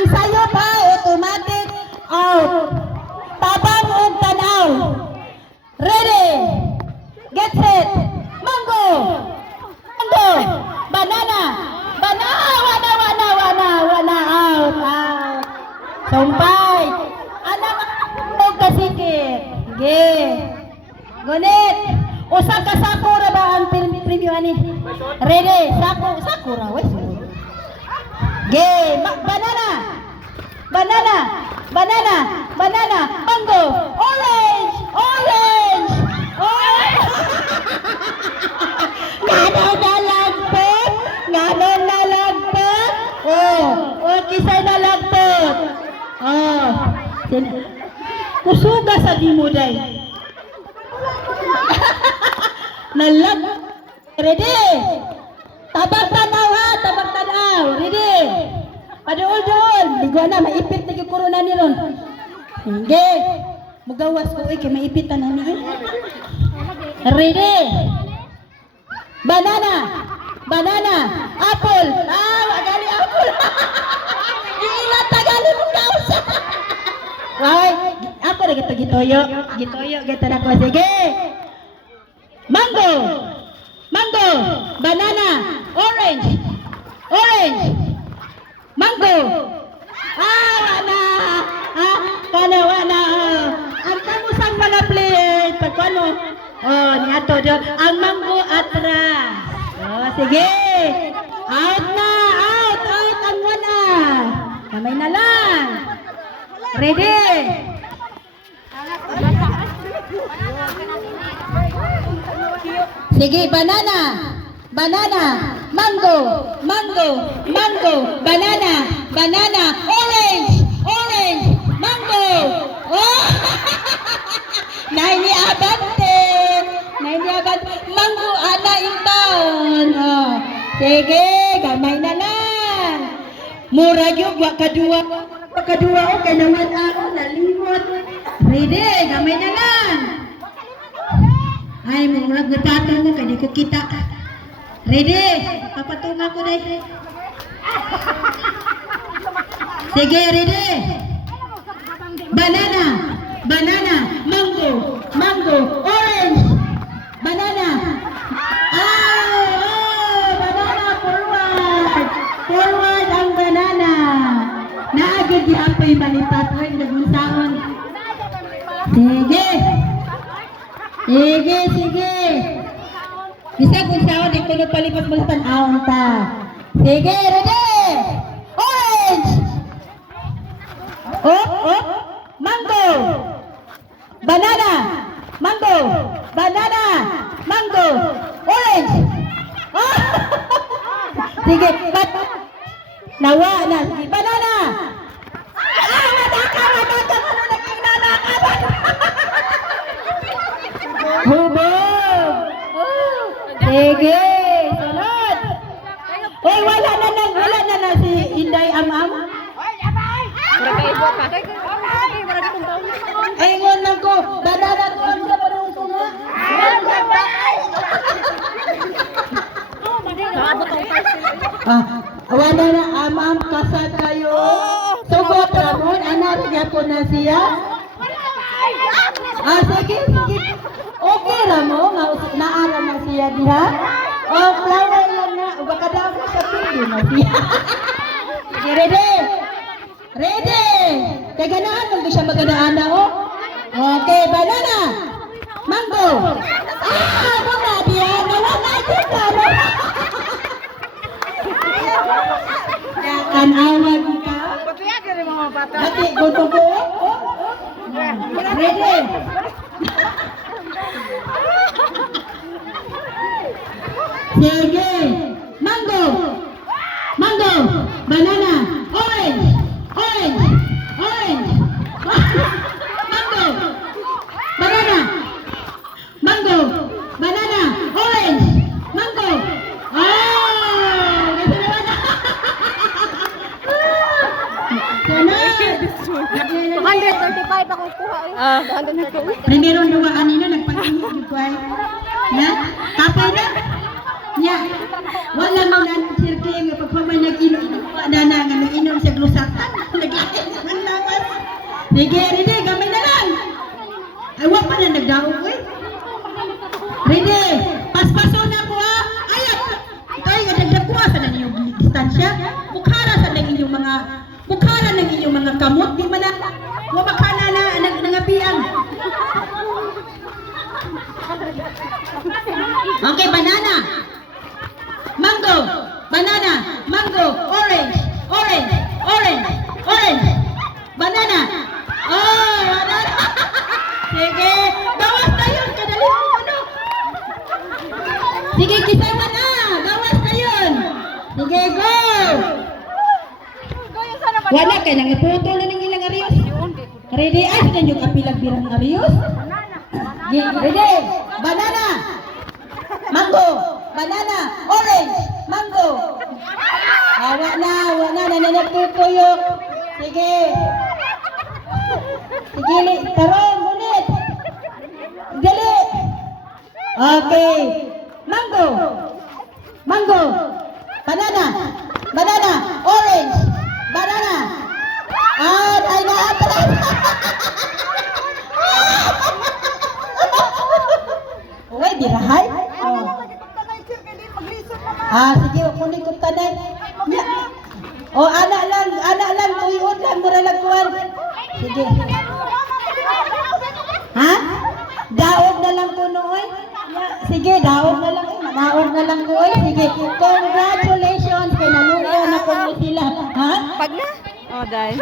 Ang sayo pa automatic out. Tabang ug tanaw. Ready. Get set. Mango. Mango. Banana. Wala out. Sumpay. Anak ang kasikip. Sige. Gunit. Usa ka sakura ba ang preview ani? Ready. Sakura. Wait. Ge, banana, mango, orange. Ngano nalagpot. Kisay nalagpot. Kusuga sa dimuday. Nalag. Ready? Tabak tanaw. Ready? Paduol. Ligo na, maipit na yung corona ni Ron. Hindi. Mugawas ko, kay maipitan na niya. Ready? Banana. Apple. Magali apple. Iilat tagali mong kausa. Why? Ako na gitoyo. Gito na ko. Sige. Mango. Banana. Orange. Mango. Wala. Ang kamusang mga plate. Pagkano? Niyato do. Ang mango atras. Sige. Out ang wana. Kamay na lang. Ready? Sige, banana, mango, banana, orange, mango. Naini abante, mango ana intaon. Sige, gamay na lang. Murag yung kadua okay naman ako nalimot. Ready, gamay na lang. Ay, murag nagtato mo, kaya di ko kita. Ready? Papatunga ko na. Sige, ready? Banana, mango, orange, banana. Banana, forward ang banana. Naagad di apoy balitat, ay, nagunsaon. Sige. Bisa kung saan di ko palipat mo sa tanaw ta. Sige, ready? Orange. Mango. Banana. Orange. Sige, nawa na. Banana. Madaka. Ano naging nanakaban? Hubog. Sige. Sunod. Wala na si Inday Amam. Ay, ngon ko. Banana ko ang sa parang tunga. Wala na Amam kasad kayo. Sugot ramon. Anak niya po na siya. Sige. Okay ramo, naara na siya diha. Flower lang na, baka daw sa pili na siya. Ready? Kaya ganahan lang siya maganaan na, Okay, banana. Mango. Wala diya. Nawala dyan ka. Yakan awag ka. Ati, gusto ko. Ready? Sige. Mango. Banana. Orange. Mango. Banana. Orange. Mango. Sunod. 235 akong kuha. 235. Primero dua anina nagpangingit ko ay. Ya, kapay na. Ya. Wala man lang sirke nga pagpamay nag-inom na nga inom sa glusatan. naglain naman lawas. Sige, ready, gamay na lang. Ay, wag pa na nagdaog eh. Ready, paspaso na po ha. Ay, kayo nagdag ko sa inyong distansya. Bukhara sa inyong mga bukhara ng inyong mga kamot. Di man na, wamakana na nangapian. Okay, banana. Mango, banana, mango, orange, orange, orange, orange, banana. Oh, banana. Sige, gawas na yun, kadali mo ano. Sige, kisawa na, gawas na yun. Sige, go. Wala kayo nang iputo na ng ilang arios. Ready? Ay, sila yung apilang birang arios. Ready? Banana. Mango. Banana. Orange. Mango. Wala na, nananagtutuyok. Sige. Sige, tarong, ulit. Dali. Okay. Mango. Mango. Banana. Banana. Orange. Banana. Ay naatras. Uy, dirahay. Sige, kunin ko tanay. Ana lang, tuyod lang, mura lang kuwan. Sige. Ha? Daog na lang ko nooy. Sige, daog na lang. Daog na lang ko. Sige, congratulations. Kaya naluya na ko sila. Ha? Pag na? Oh, dahil.